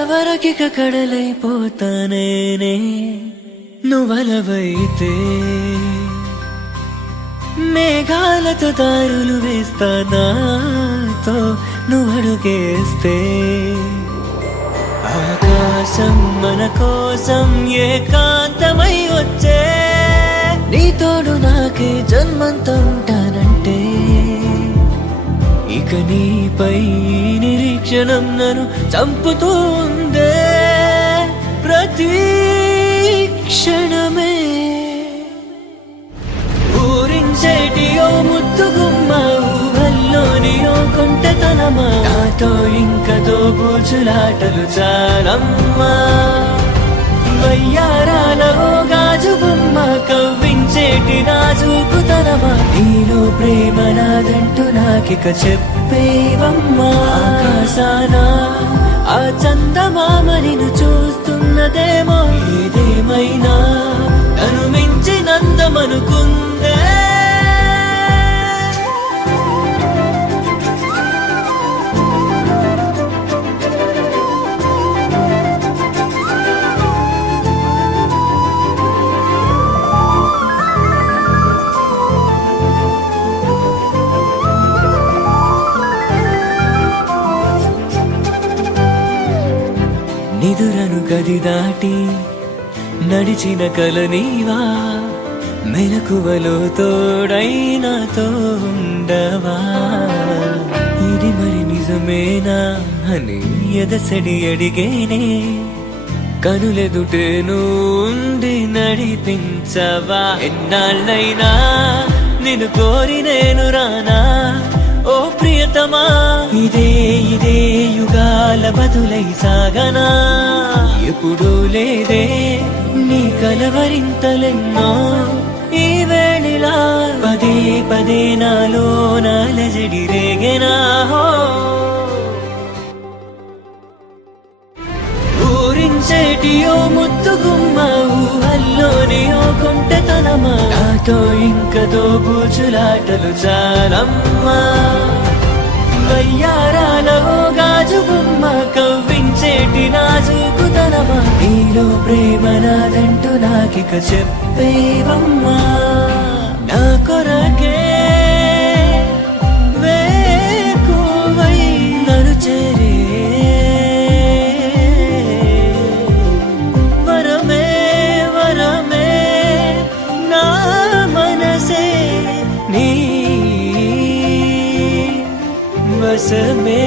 కడవరకిక కడలైపోతానేనే నువ్వలవైతే మేఘాలతో దారులు వేస్తానాతో నువ్వడుగేస్తే ఆకాశం మన కోసం ఏకాంతమై వచ్చే నీ తోడు నాకే జన్మంతా ఉంటానంటే ఇక నీపై నిరీక్షణం నన్ను చంపుతూ ఉందే ప్రతి క్షణమే ఊరించేటి ఓ ముద్దుగుమ్మ ఊహల్లోని ఓ కొంటెతనమా నాతో ఇంక దోబూచులాటలు చాలమ్మా వయ్యారాల ఓ గాజు బొమ్మ కవ్వించేటి నాజూకుతనమా నీలో ప్రేమ నాదంటూ నాకిక చెప్పేవమ్మా ఆకాశాన ఆ చందమామ నిన్ను చూస్తున్నదేమో ఏదేమైనా తను మించినందమనుకుందే నిదురను గది దాటి నడిచిన కల నీవా మెలకువలో తోడై నాతో ఉండవా ఇది మరి నిజమేనా అని ఎదసడి అడిగేనే కనులెదుటే నుండి నడిపించవా ఎన్నాళ్ళైనా నిన్ను కోరి నేను రానా ఓ ప్రియతమా ఇదే యుగాల బదులై సాగనా ఎప్పుడూ లేదే నీ కలవరింతలెన్నో ఈ వేళిలా పదే పదే నాలో నాలజడి రేగెనా ఊరించేటి ఓ ముద్దుగుమ్మ ఊహల్లోని ఓ కొంటెతనమా నాతో ఇంక దోబూచులాటలు చాలమ్మా వయ్యారాల ఓ గాజు బొమ్మ కవ్వించేటి నాజూకుతనమా నీలో ప్రేమ నాదంటూ నాకిక చెప్పేవమ్మా నా కొరకే వేకువై నన్ను చేరే వరమే వరమే నా మనసే నీ వశమే